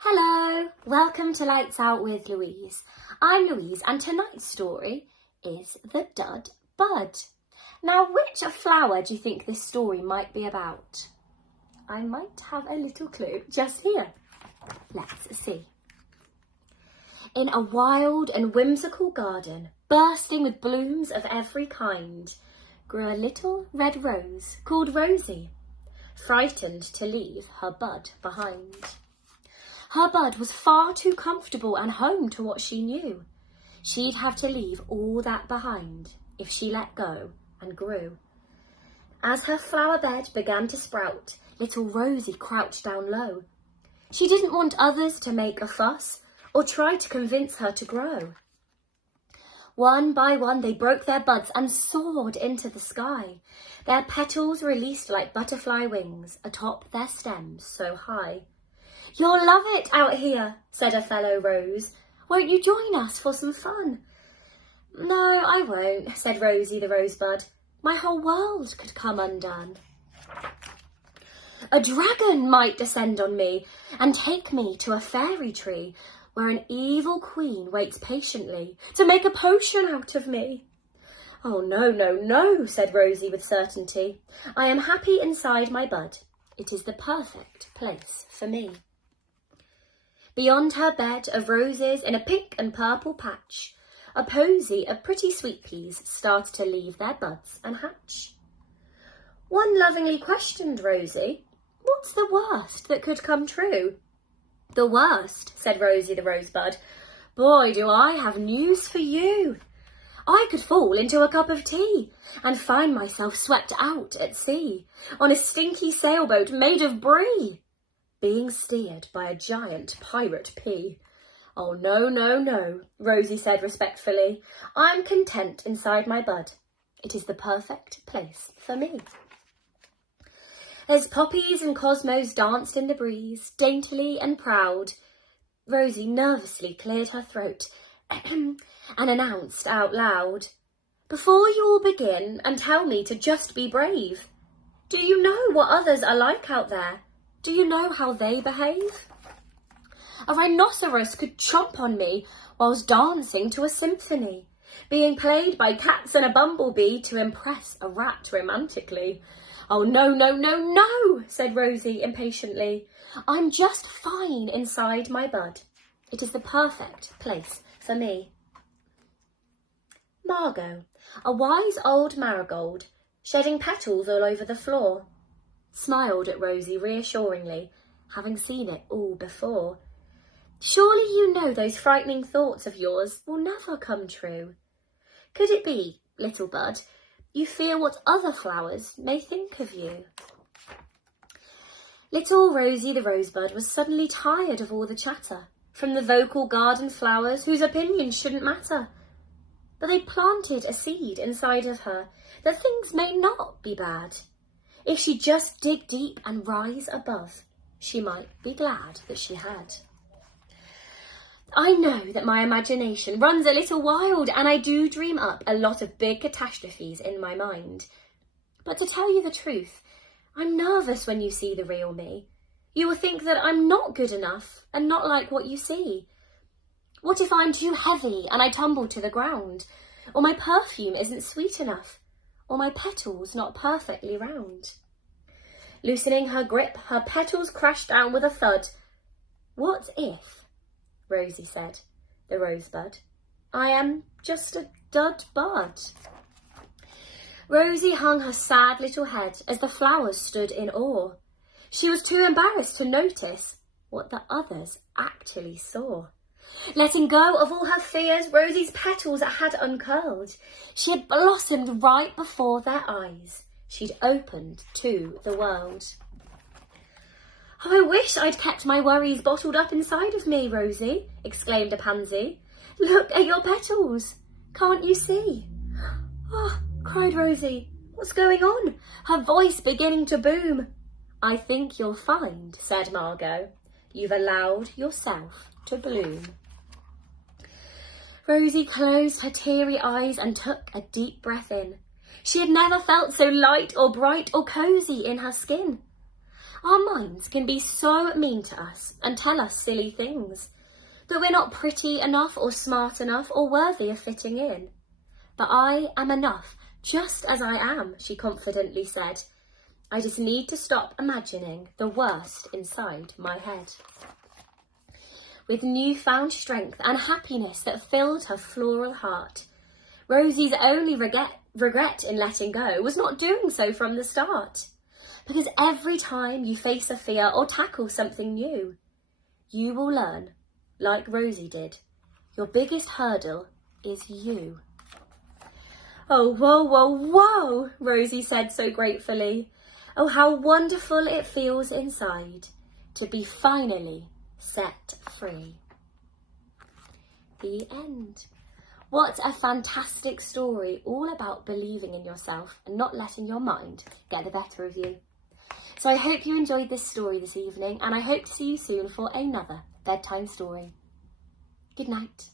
Hello, welcome to Lights Out with Louise. I'm Louise and tonight's story is the Dud Bud. Now, which flower do you think this story might be about? I might have a little clue just here. Let's see. In a wild and whimsical garden, bursting with blooms of every kind, grew a little red rose called Rosy, frightened to leave her bud behind. Her bud was far too comfortable and home to what she knew. She'd have to leave all that behind if she let go and grew. As her flower bed began to sprout, little Rosy crouched down low. She didn't want others to make a fuss or try to convince her to grow. One by one they broke their buds and soared into the sky, their petals released like butterfly wings atop their stems so high. "You'll love it out here," said a fellow rose. "Won't you join us for some fun?" "No, I won't," said Rosy the rosebud. "My whole world could come undone. A dragon might descend on me and take me to a fairy tree where an evil queen waits patiently to make a potion out of me." "Oh, no, no, no," said Rosy with certainty. "I am happy inside my bud. It is the perfect place for me." Beyond her bed of roses in a pink and purple patch, a posy of pretty sweet peas started to leave their buds and hatch. One lovingly questioned Rosy, "What's the worst that could come true?" "The worst," said Rosy the rosebud. "Boy, do I have news for you. I could fall into a cup of tea and find myself swept out at sea on a stinky sailboat made of brie, being steered by a giant pirate pea." "Oh, no, no, no," Rosy said respectfully. "I'm content inside my bud. It is the perfect place for me." As poppies and cosmos danced in the breeze, daintily and proud, Rosy nervously cleared her throat and announced out loud, "Before you all begin and tell me to just be brave, do you know what others are like out there? Do you know how they behave? A rhinoceros could chomp on me whilst dancing to a symphony, being played by cats and a bumblebee to impress a rat romantically." "Oh, no, no, no, no," said Rosy impatiently. "I'm just fine inside my bud. It is the perfect place for me." Margot, a wise old marigold, shedding petals all over the floor, smiled at Rosy reassuringly, having seen it all before. "Surely you know those frightening thoughts of yours will never come true. Could it be, little bud, you fear what other flowers may think of you?" Little Rosy the rosebud was suddenly tired of all the chatter from the vocal garden flowers whose opinions shouldn't matter. But they planted a seed inside of her that things may not be bad. If she just dig deep and rise above, she might be glad that she had. "I know that my imagination runs a little wild and I do dream up a lot of big catastrophes in my mind. But to tell you the truth, I'm nervous when you see the real me. You will think that I'm not good enough and not like what you see. What if I'm too heavy and I tumble to the ground? Or my perfume isn't sweet enough? Or my petals not perfectly round?" Loosening her grip, her petals crashed down with a thud. "What if," Rosy said, the rosebud, "I am just a dud bud?" Rosy hung her sad little head as the flowers stood in awe. She was too embarrassed to notice what the others actually saw. Letting go of all her fears, Rosy's petals had uncurled. She had blossomed right before their eyes. She'd opened to the world. "Oh, I wish I'd kept my worries bottled up inside of me, Rosy," exclaimed a pansy. "Look at your petals. Can't you see?" "Oh," cried Rosy. "What's going on?" her voice beginning to boom. "I think you'll find," said Margot, "you've allowed yourself to bloom." Rosy closed her teary eyes and took a deep breath in. She had never felt so light or bright or cosy in her skin. Our minds can be so mean to us and tell us silly things, that we're not pretty enough or smart enough or worthy of fitting in. But I am enough, just as I am, she confidently said. I just need to stop imagining the worst inside my head. With newfound strength and happiness that filled her floral heart, Rosie's only regret in letting go was not doing so from the start. Because every time you face a fear or tackle something new, you will learn, like Rosie did, your biggest hurdle is you. Oh, whoa, whoa, whoa, Rosie said so gratefully. Oh, how wonderful it feels inside to be finally set free. The end. What a fantastic story, all about believing in yourself and not letting your mind get the better of you. So I hope you enjoyed this story this evening, and I hope to see you soon for another bedtime story. Good night.